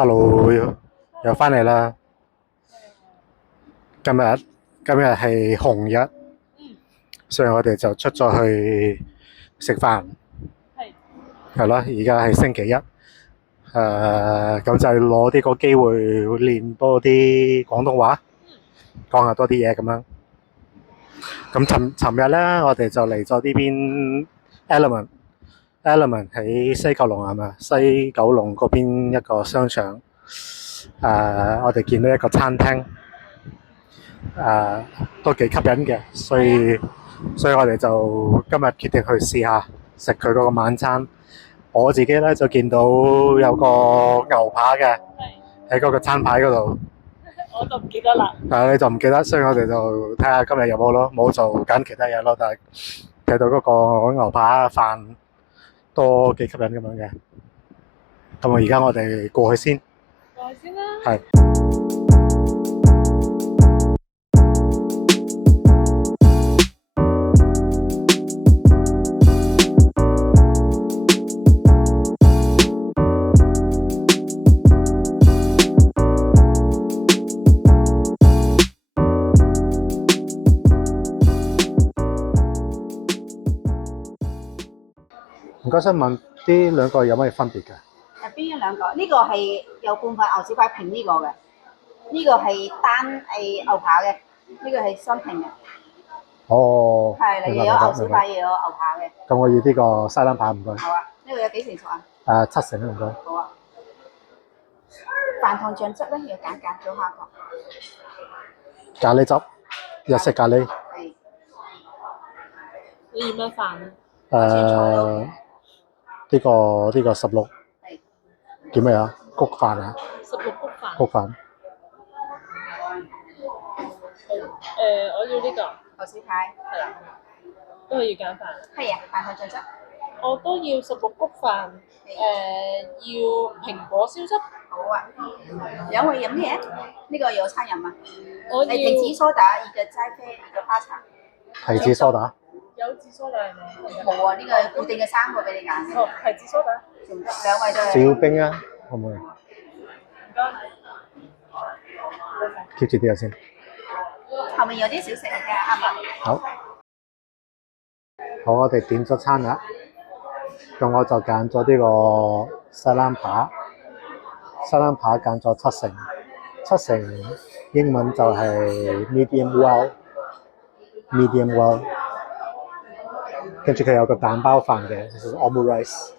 Hello，又翻嚟啦。今日係紅日，所以我哋就出咗去食飯。係咯，而家係星期一。咁就攞呢個機會練多啲廣東話，講下多啲嘢咁樣。咁尋日咧，我哋就嚟咗呢邊 Element 喺西九龍係咪？西九龍嗰邊一個商場。我哋見到一個餐廳。都幾吸引嘅，所以我哋就今日決定去試下食佢嗰個晚餐。我自己咧就見到有個牛扒嘅喺嗰個餐牌嗰度，我就唔記得啦。你就唔記得，所以我哋就睇下今日有冇咯，冇就揀其他嘢咯。但係睇到嗰個牛扒飯都幾吸引咁樣嘅。咁而家我哋過去先。過去先啦。係。唔該，想問呢兩個有乜嘢分別㗎？邊兩個？呢個係有半塊牛小排拼呢個嘅，呢個係單係牛扒嘅，呢個係雙拼嘅。哦，係，你又有牛小排，又有牛扒嘅。咁我要呢個西冷扒，唔該。好啊，呢個有幾成熟啊？7成啦，唔該。好啊。飯同醬汁咧，要揀左下角。咖喱汁，日式咖喱。係。你要咩飯啊？呢個16。係。叫咩啊？谷飯啊？16谷飯。谷飯。我要呢個牛小排。係啦，都係要揀飯。係啊，飯同醬汁。我都要16谷飯。要蘋果燒汁。好啊。兩位飲咩？呢個有餐飲啊。我要提子蘇打，一個齋啡，一個花茶。提子蘇打。有紫蘇打係咪？冇啊，呢個固定嘅3個俾你揀。哦，提子蘇打。兩位都係。少冰啊，可唔可以唔該。？keep 住啲嘢先。後面有啲小食嚟嘅，啱啊。好，我哋點咗餐啦，咁我就揀咗呢個西冷扒。西冷扒揀咗7成，7成英文就係 medium well。跟住佢有個蛋包飯嘅，叫做 omurice。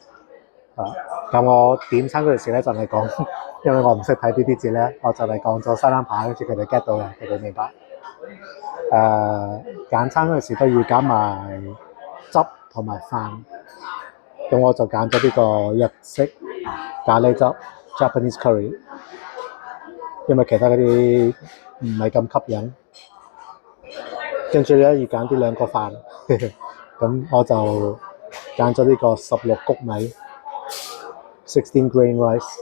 咁我點餐嗰陣時咧就係講，因為我唔識睇呢啲字咧，我就嚟講咗西冷扒，跟住佢哋 get 到嘅，佢哋明白。揀餐嗰陣時都要揀埋汁同埋飯，咁我就揀咗呢個日式咖喱汁 Japanese curry， 因為其他嗰啲唔係咁吸引。跟住咧要揀啲兩個飯，咁我就揀咗呢個16谷米16 grain rice，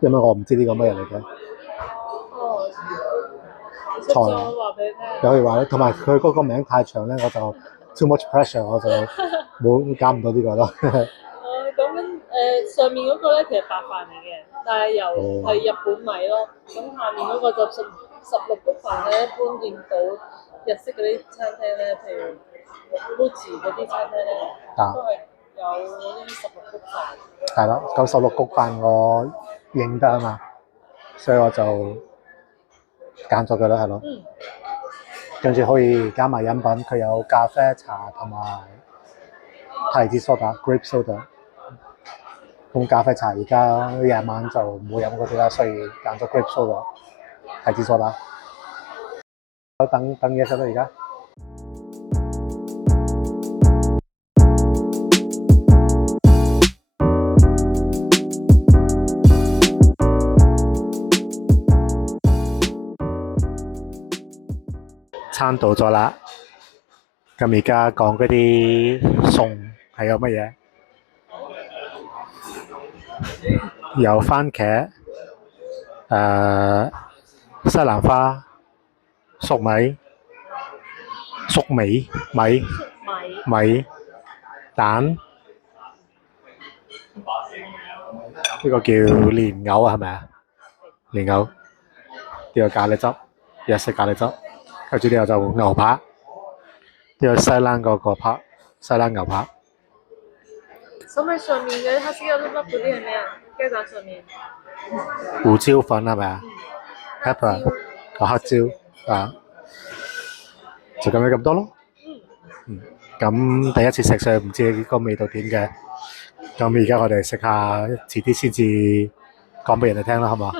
因為我唔知呢個乜嘢嚟嘅。菜有可以話咧，同埋佢嗰個名太長咧，我就 too much pressure， 我就冇揀唔到呢個咯。講緊上面嗰個咧其實白飯嚟嘅，但係由係日本米咯。咁下面嗰個就16谷飯咧，一般見到日式嗰啲餐廳咧，譬如 Muji 嗰啲餐廳咧，都係有呢啲16谷飯。係啦，咁16谷飯我認得啊嘛，所以我就揀咗佢啦，係咯。跟住可以加埋飲品，佢有咖啡茶同埋提子蘇打 grape soda。咁咖啡茶而家夜晚就冇飲嗰啲啦，所以揀咗 grape soda 提子蘇打。我等嘢食啦，而家。餐到咗啦，咁而家講嗰啲餸係有乜嘢？有番茄、西蘭花、粟米、米、蛋、呢個叫蓮藕啊，係咪啊？蓮藕，呢個咖喱汁，日式咖喱汁，跟住呢個就牛扒，呢個西冷嗰個扒，西冷牛扒，咁喺上面嘅黑色一粒粒嗰啲係咩啊？雞蛋上面。胡椒粉係咪啊？pepper 個黑椒啊，就咁樣咁多咯。咁第一次食上唔知個味道點嘅，咁而家我哋食下，遲啲先至講俾人哋聽啦，好嘛？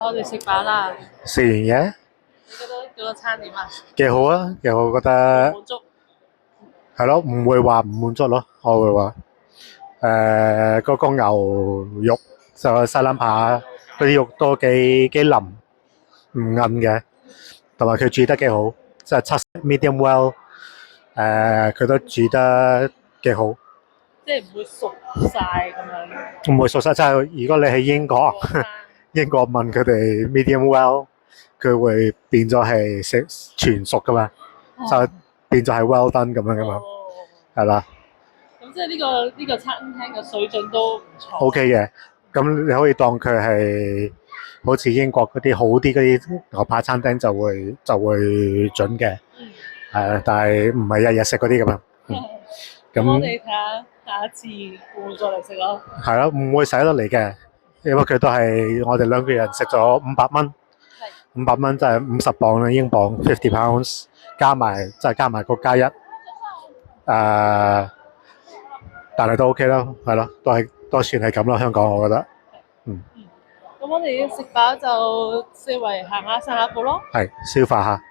我哋食飽啦，食完嘢你覺得嗰個餐點啊？幾好啊，幾好，覺得滿足。係咯，唔會話唔滿足咯，我會話嗰個牛肉就西冷扒嗰啲肉都幾腍，唔韌嘅，同埋佢煮得幾好，即係七 medium well，佢都煮得幾好，即係唔會熟晒咁樣。唔會熟晒。即係如果你喺英國，英國問佢哋 medium well，佢會變咗係食全熟噶嘛，就變咗係 well done 咁樣噶嘛，哦，係啦咁即係呢個餐廳嘅水準都唔錯。 ，OK 嘅。咁你可以當佢係好似英國嗰啲好啲嗰啲牛扒餐廳就會準嘅，但係唔係日日食嗰啲咁樣。咁我咁哋睇下下一次會唔會再嚟食咯？係咯，唔會使得嚟嘅，因為佢都係我哋兩個人食咗500蚊。500蚊即係50磅啦，英鎊50 pounds，加埋即係加埋個加一，但係都 OK 啦，係咯，都算係咁啦，香港我覺得，咁我哋食飽就四圍行下散下步咯。係消化下。